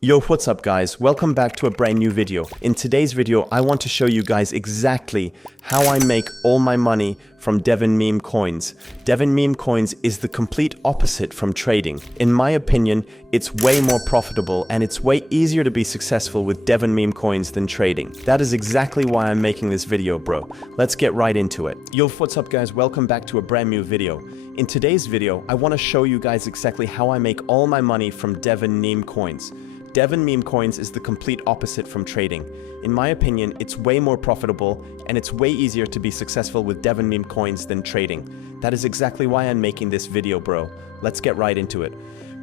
Yo, what's up guys? Welcome back to a brand new video. In today's video, I want to show you guys exactly how I make all my money from Devin Memecoins. Devin Memecoins is the complete opposite from trading. In my opinion, it's way more profitable and it's way easier to be successful with Devin Memecoins than trading. That is exactly why I'm making this video, bro. Let's get right into it. Yo, what's up guys? Welcome back to a brand new video. In today's video, I want to show you guys exactly how I make all my money from Devin Memecoins. Devin Memecoins is the complete opposite from trading. In my opinion, it's way more profitable and it's way easier to be successful with Devin Memecoins than trading. That is exactly why I'm making this video, bro. Let's get right into it.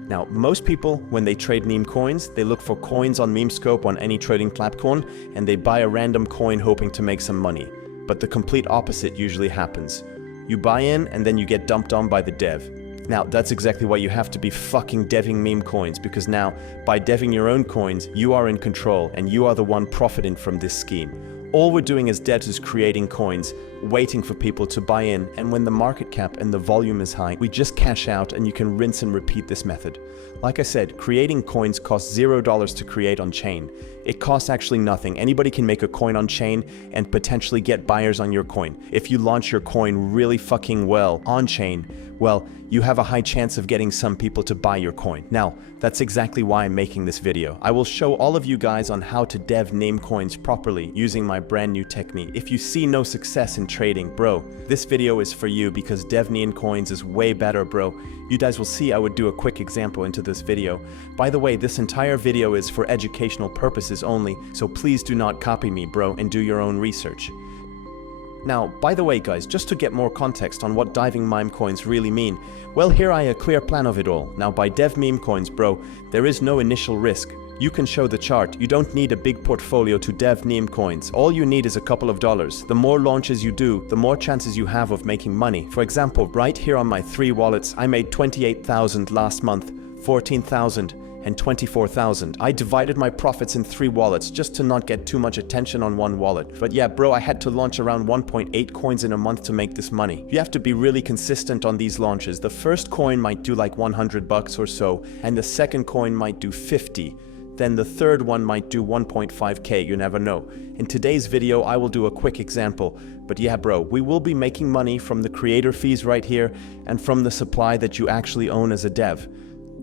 Now, most people, when they trade meme coins, they look for coins on Memescope on any trading platform and they buy a random coin hoping to make some money. But the complete opposite usually happens. You buy in and then you get dumped on by the dev. Now, that's exactly why you have to be fucking deving meme coins, because now, by deving your own coins, you are in control and you are the one profiting from this scheme. All we're doing as devs is creating coins, waiting for people to buy in, and when the market cap and the volume is high, we just cash out and you can rinse and repeat this method. Like I said, creating coins costs $0 to create on chain. It costs actually nothing. Anybody can make a coin on chain and potentially get buyers on your coin. If you launch your coin really fucking well on chain, well, you have a high chance of getting some people to buy your coin. Now, that's exactly why I'm making this video. I will show all of you guys on how to dev name coins properly using my brand new technique. If you see no success in trading, bro, this video is for you because dev name coins is way better, bro. You guys will see I would do a quick example into this video. By the way, this entire video is for educational purposes only, so please do not copy me, bro, and do your own research. Now, by the way guys, just to get more context on what diving meme coins really mean, well, here I have a clear plan of it all. Now, by dev meme coins, bro, there is no initial risk. You can show the chart. You don't need a big portfolio to dev meme coins. All you need is a couple of dollars. The more launches you do, the more chances you have of making money. For example, right here on my 3 wallets, I made 28,000 last month, 14,000, and 24,000. I divided my profits in 3 wallets just to not get too much attention on one wallet. But yeah, bro, I had to launch around 1.8 coins in a month to make this money. You have to be really consistent on these launches. The first coin might do like 100 bucks or so, and the second coin might do 50. Then the third one might do 1.5k, you never know. In today's video, I will do a quick example. But yeah, bro, we will be making money from the creator fees right here and from the supply that you actually own as a dev.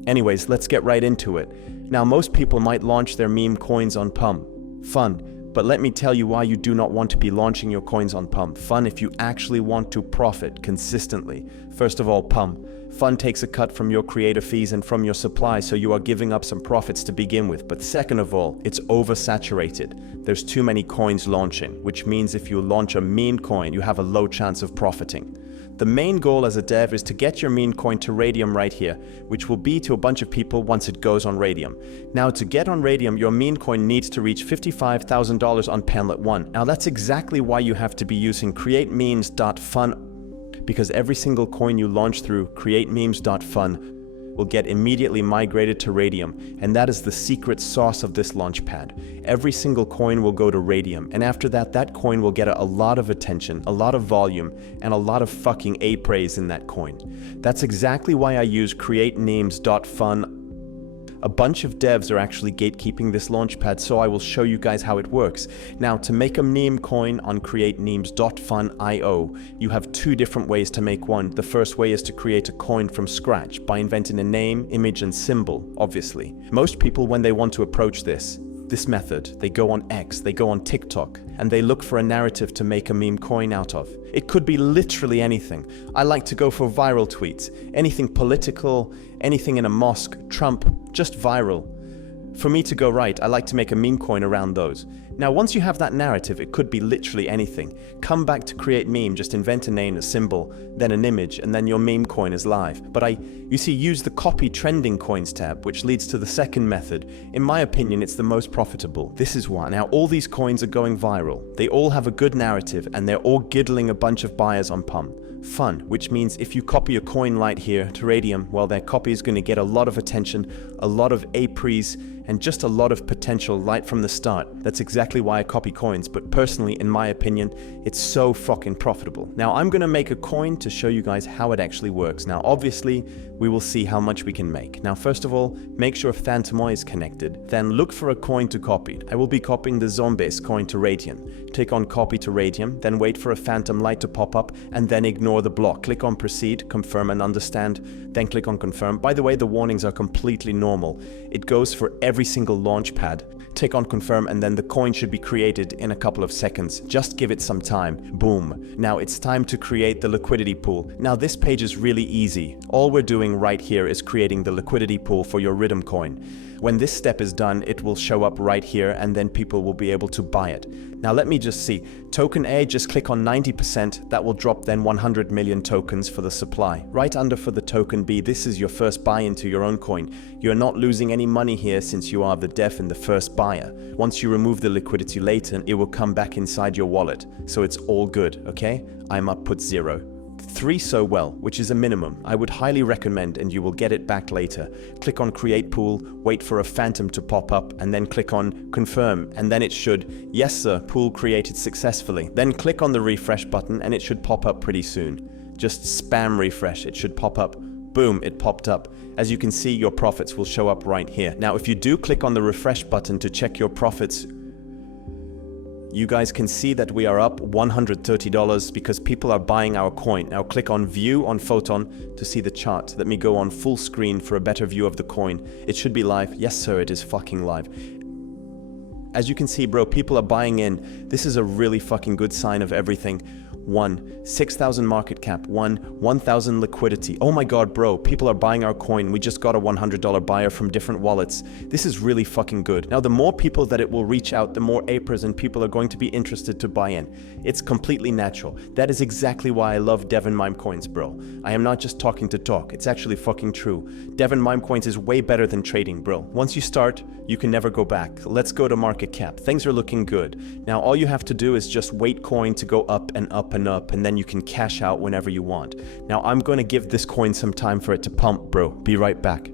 Anyways, let's get right into it. Now, most people might launch their meme coins on Pump. Fun. But let me tell you why you do not want to be launching your coins on Pump. Fun if you actually want to profit consistently. First of all, Pump. Fun takes a cut from your creator fees and from your supply, so you are giving up some profits to begin with. But second of all, it's oversaturated. There's too many coins launching, which means if you launch a meme coin, you have a low chance of profiting. The main goal as a dev is to get your meme coin to Radium right here, which will be to a bunch of people once it goes on Radium. Now, to get on Radium, your meme coin needs to reach $55,000 on Penlet 1. Now, that's exactly why you have to be using creatememes.fun, because every single coin you launch through creatememes.fun will get immediately migrated to Radium, and that is the secret sauce of this launchpad. Every single coin will go to Radium, and after that, that coin will get a lot of attention, a lot of volume, and a lot of fucking praise in that coin. That's exactly why I use creatememes.fun. A bunch of devs are actually gatekeeping this launchpad, so I will show you guys how it works. Now, to make a meme coin on creatememes.fun.io, you have 2 different ways to make one. The first way is to create a coin from scratch by inventing a name, image, and symbol, obviously. Most people, when they want to approach this method, they go on X, they go on TikTok, and they look for a narrative to make a meme coin out of. It could be literally anything. I like to go for viral tweets, anything political, anything in a mosque, Trump, just viral. For me to go right, I like to make a meme coin around those. Now, once you have that narrative, it could be literally anything. Come back to create meme, just invent a name, a symbol, then an image, and then your meme coin is live. But you see, use the copy trending coins tab, which leads to the second method. In my opinion, it's the most profitable. This is why. Now, all these coins are going viral. They all have a good narrative, and they're all giddling a bunch of buyers on Pump. Fun, which means if you copy a coin right here to Radium, well, their copy is going to get a lot of attention, a lot of praise, and just a lot of potential right from the start. That's exactly why I copy coins, but personally, in my opinion, it's so fucking profitable. Now, I'm gonna make a coin to show you guys how it actually works. Now, obviously, we will see how much we can make. Now, first of all, make sure Phantom is connected. Then look for a coin to copy. I will be copying the Zombies coin to Radium. Click on Copy to Radium, then wait for a Phantom light to pop up, and then ignore the block. Click on Proceed, confirm and understand, then click on Confirm. By the way, the warnings are completely normal. It goes for every single launch pad. Tick on Confirm, and then the coin should be created in a couple of seconds. Just give it some time. Boom. Now it's time to create the liquidity pool. Now this page is really easy. All we're doing right here is creating the liquidity pool for your Rhythm coin. When this step is done, it will show up right here, and then people will be able to buy it. Now let me just see. Token A, just click on 90%. That will drop then 100 million tokens for the supply. Right under for the token B, this is your first buy into your own coin. You're not losing any money here since you are the def and the first buyer. Once you remove the liquidity later, it will come back inside your wallet. So it's all good, okay? I'm up put 0. 3 so well, which is a minimum. I would highly recommend, and you will get it back later. Click on Create Pool, wait for a Phantom to pop up, and then click on Confirm, and then it should, yes sir, pool created successfully. Then click on the refresh button and it should pop up pretty soon. Just spam refresh, it should pop up. Boom, it popped up. As you can see, your profits will show up right here. Now, if you do click on the refresh button to check your profits, you guys can see that we are up $130 because people are buying our coin. Now click on View on Photon to see the chart. Let me go on full screen for a better view of the coin. It should be live. Yes sir, it is fucking live. As you can see, bro, people are buying in. This is a really fucking good sign of everything. 1, 6,000 market cap. 1,000 liquidity. Oh my god, bro, people are buying our coin. We just got a $100 buyer from different wallets. This is really fucking good. Now, the more people that it will reach out, the more apers and people are going to be interested to buy in. It's completely natural. That is exactly why I love Devin Memecoins, bro. I am not just talking to talk. It's actually fucking true. Devin Memecoins is way better than trading, bro. Once you start, you can never go back. Let's go to market cap. Things are looking good. Now, all you have to do is just wait coin to go up and up and up, and then you can cash out whenever you want. Now, I'm going to give this coin some time for it to pump, bro. Be right back.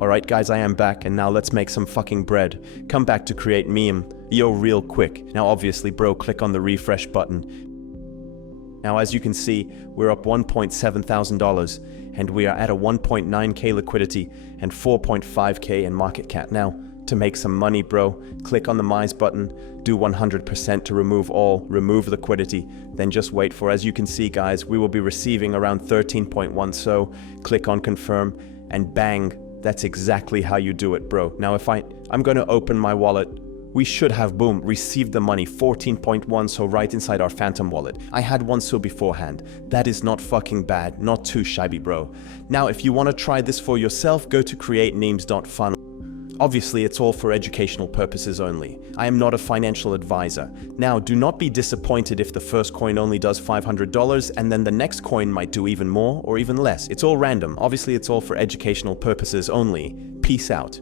Alright guys, I am back, and now let's make some fucking bread. Come back to create meme. Yo, real quick. Now obviously, bro, click on the refresh button. Now as you can see, we're up $1.7 thousand, and we are at a 1.9k liquidity and 4.5k in market cap. Now, to make some money, bro, click on the Mize button, do 100% to remove liquidity, then just wait for, as you can see guys, we will be receiving around 13.1, so click on Confirm, and bang, that's exactly how you do it, bro. Now if I'm gonna open my wallet, we should have, boom, received the money, 14.1, so right inside our Phantom wallet. I had one so beforehand. That is not fucking bad, not too shabby, bro. Now if you wanna try this for yourself, go to creatememes.fun. Obviously, it's all for educational purposes only. I am not a financial advisor. Now, do not be disappointed if the first coin only does $500 and then the next coin might do even more or even less. It's all random. Obviously, it's all for educational purposes only. Peace out.